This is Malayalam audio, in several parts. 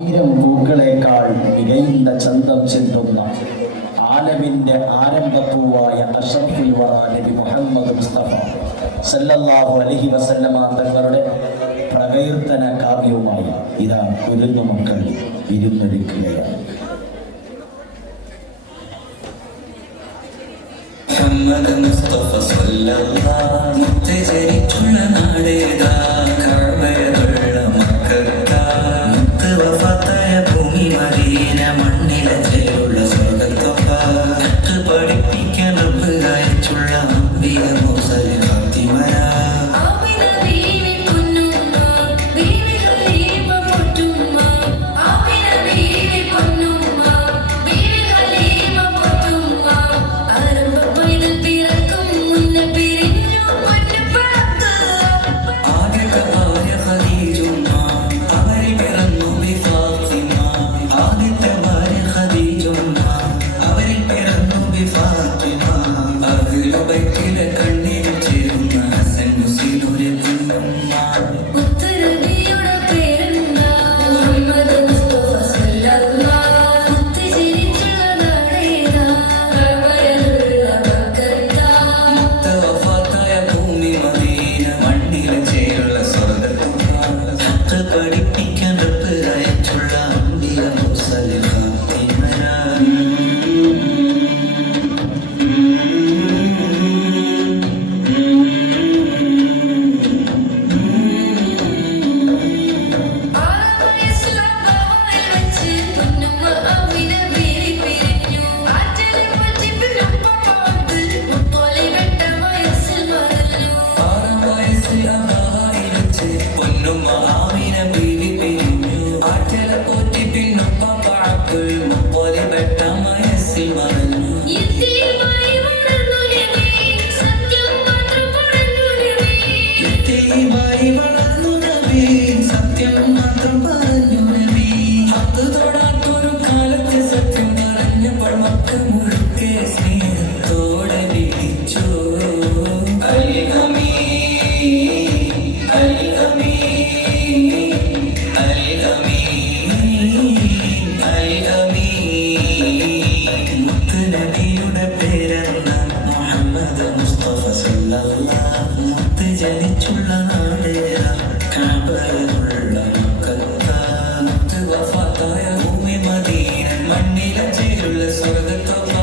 ആയിരം പൂക്കളേക്കാൾ മികയുന്ന ചന്തം ചെന്തുന്ന ആലമിന്റെ ആരംഭപ്പൂവായ അഷ്റഫുൽ വറ നബി മുഹമ്മദ് മുസ്തഫ സല്ലല്ലാഹു അലൈഹി വസല്ലമ തങ്ങളുടെ പ്രകീർത്തന കാവ്യവുമായി ഇതാ കുരുന്നു മക്കൾ വിരുന്നൊരുക്കുകയാണ്. മുഹമ്മദ് മുസ്തഫ സല്ലല്ലാഹു ജനിച്ചുള്ള നാടേതാ കഅബയുള്ള മക്കത്താ മുത്ത് വഫാത്തായ ഭൂമി മദീന മണ്ണിലെ ചേരുള്ള സ്വർഗ്ഗത്തൊപ്പ നട്ട് പഠിപ്പിക്കാൻ റബ്ബ് അയച്ചുള്ള അംബിയ മുർസൽ ഫാത്തിമരാ ജനിച്ചുള്ള നാടേതാ കഅബയുള്ള മക്കത്താ മുത്ത് വഫാത്തായ ഭൂമി മദീന മണ്ണിലെ ചേരുള്ള സ്വർഗ്ഗത്തൊപ്പ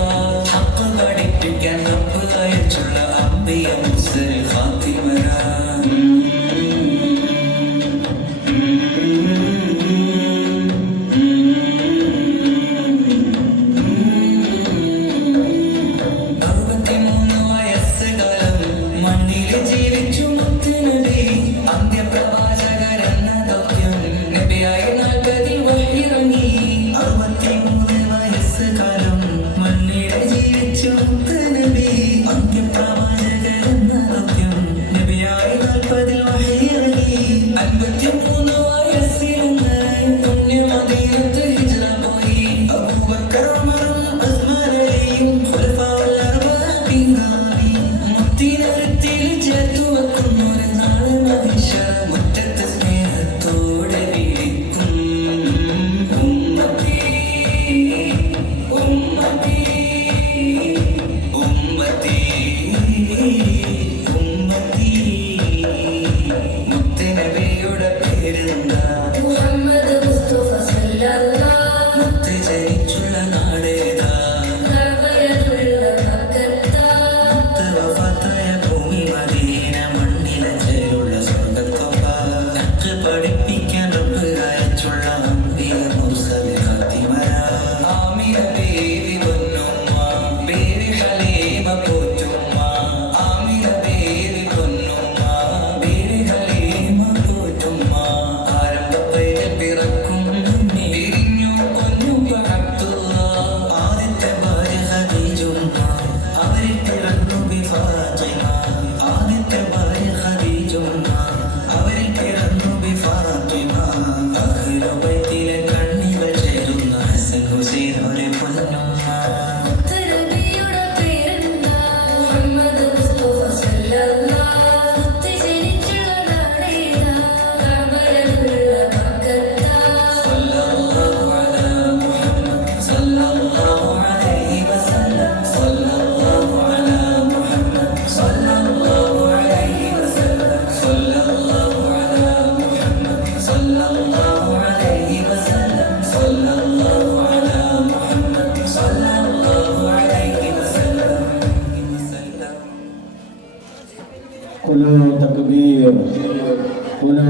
ഹഖ് പഠിപ്പിക്കാൻ റബ്ബ് അയച്ചുള്ള അംബിയ മുർസൽ ഫാത്തിമരാ മണ്ണിലെ സല്ലല്ലാഹു അലൈഹി വസല്ലം സല്ലല്ലാഹു അലാ മുഹമ്മദ് സല്ലല്ലാഹു അലൈഹി വസല്ലം കുലൂ തക്ബീർ കുലൂ